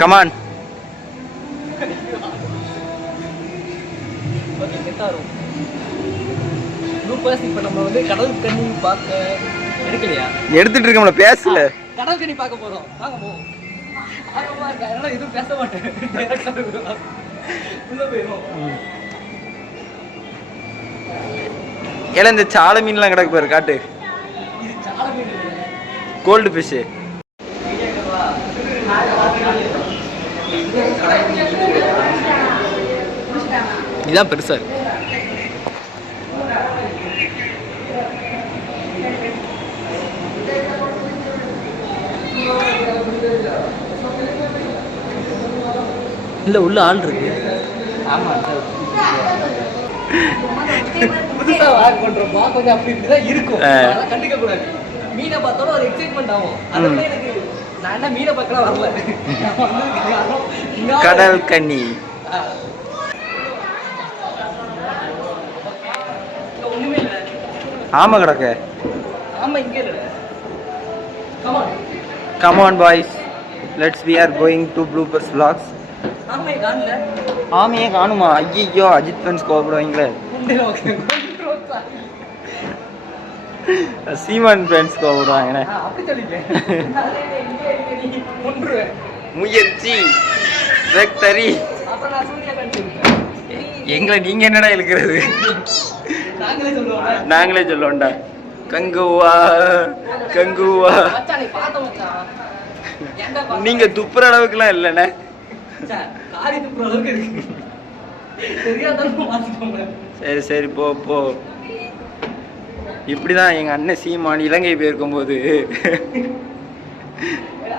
Come on. இப்போ நம்ம வந்து கடல் கண்ணி பார்க்க எடுக்கலையா? எடுத்துட்டு இருக்கோம்ல, பேசல. கடல் கண்ணி பார்க்க போறோம். வாங்க போவோம். ஆர்வமா இருக்கா? அதனால எதுவும் பேச மாட்டேன். உள்ள போயிடும். ஏல இந்த சாலை மீன்லாம் கிடக்கு பாரு, காட்டு. இது சாலை மீன். Gold fish. இதுதான் பெருசா இருக்கு. இல்ல உள்ள ஆள் இருக்கு. ஆமா, புதுசா வாங்க பண்றோம். கொஞ்சம் அப்படி இப்படிதான் இருக்கும். அதெல்லாம் கண்டுக்க கூடாது. மீனை பார்த்தாலும் ஒரு எக்ஸைட்மெண்ட் ஆகும். அதனால எனக்கு நான் என்ன மீனை பார்க்கலாம் வரல. கடல் கன்னி. ஒண்ணுமே இல்ல. ஆமா கிடக்க. ஆமா இங்க இல்ல. Come on boys, we are going to bloopers vlogs. ஆமே காணல. ஆமையே காணுமா? ஐயோ, அஜித் ஃபேன்ஸ் கோபப்படுவாங்களே. சீமான் ஃபேன்ஸ் கோபப்படுவாங்கண்ணே. அப்படி சொல்லிட்டேன். முயற்சி வெக்டரி. அப்புறம் நான் சூர்யா கண்டிப்பேன். எங்களை நீங்க என்னடா இழுக்கிறது? நாங்களே சொல்லுவோம்டா. கங்குவா கங்குவா. நீங்க துப்புற அளவுக்குலாம் இல்லைண்ணே. சரி சரி, போ போ. இப்படிதான் எங்க அண்ணன் சீமான் இலங்கை போயிருக்கும் போது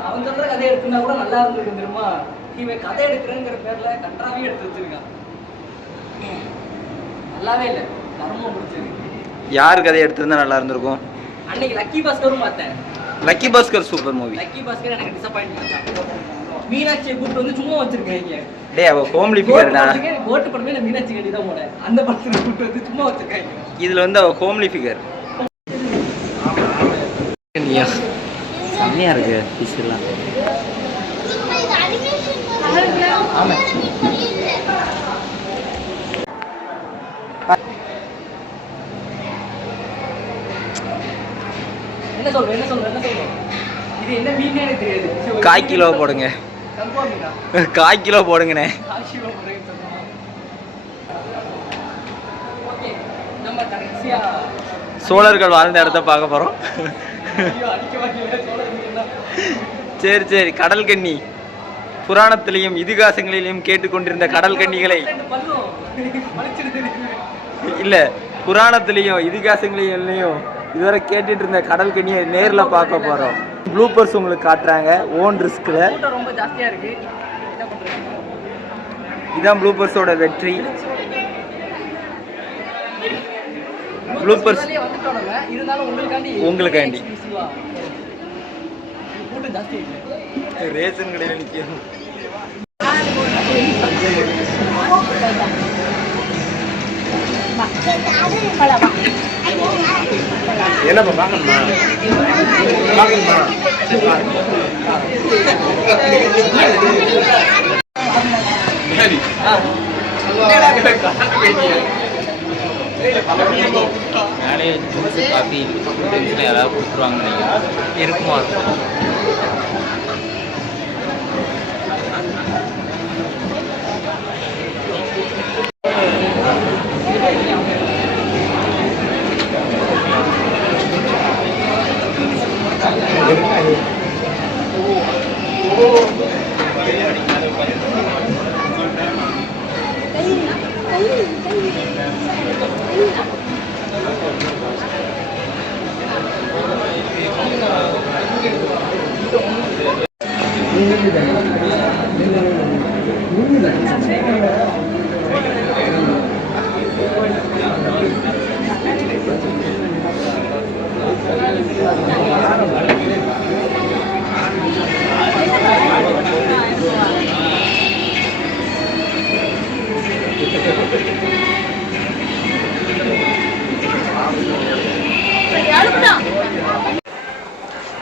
அவன் சொல்ற கதை எடுத்துனா கூட நல்லா இருந்திருக்கும் தெரியுமா? இவன் கதை எடுக்கிறேங்கிற பேர்ல கன்றாவே எடுத்து வச்சிருக்கான். நல்லாவே இல்லை, கர்மம் பிடிச்சிருக்கு. யார் கதை எடுத்திருந்தா நல்லா இருந்திருக்கும்? அன்னைக்கு லக்கி பாஸ்கரும் பார்த்தேன். Lucky Bhaskar super movie. Lucky Bhaskar எனக்கு டிசப்பாயின்ட் பண்ணான். மீனாட்சியை கூப்பிட்டு வந்து சும்மா வச்சிருக்கீங்க. டேய், அவ ஹோம்லி ஃபிகர்டா. ஓட்டு படமே நான் மீனாட்சி கட்டி தான் போனேன். அந்த படத்துல கூப்பிட்டு வந்து சும்மா வச்சிருக்காங்க. இதுல வந்து அவ ஹோம்லி ஃபிகர். நீயா செம்மையா இருக்கு ஃபிஷ் எல்லாம். ஆமா, என்ன சொல்ற இது என்ன மீன் எனக்கு தெரியாது. 1/4 கிலோ போடுங்க. கம்பா மீனா? 1/4 கிலோ போடுங்கண்ணே. 1/4 கிலோ போடுங்க சொன்னா. ஓகே, நம்ம கடைசியா சோழர்கள் வாழ்ந்த இடத்த பார்க்க போறோம். ஐயோ, அடிக்க வாங்கல சோழர்கள்னா. சரி சரி, கடல் கன்னி. புராணத்திலையும் இதிகாசங்களிலும் கேட்டுக்கொண்டிருந்த கடல் கன்னிகளை இல்ல, புராணத்திலையும் இதிகாசங்களிலையும் இதுவரை கேட்டுட்டு இருந்த கடல் கன்னியை நேர்ல பார்க்க போறோம். ப்ளூப்பர்ஸ் உங்களுக்கு காட்டுறாங்க ஓன் ரிஸ்க்ல. ரொம்ப ஜாஸ்தியா இருக்கு. இதான் ப்ளூப்பர்ஸோட வெற்றி. ப்ளூப்பர்ஸ் உங்களுக்காண்டி ரேஷன் கடையில் நிற்கும். என்னப்பா பார்க்கணுமா? மேலே ஜூஸ் காஃபி ட்ரிங்க்ஸில் ஏதாவது கொடுத்துருவாங்க இருக்குமா?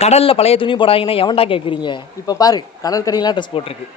கடலில் பழைய துணி போடாங்கன்னா எவன்டா கேட்குறீங்க? இப்போ பாரு, கடற்கரையெல்லாம் ட்ரெஸ் போட்டிருக்கு.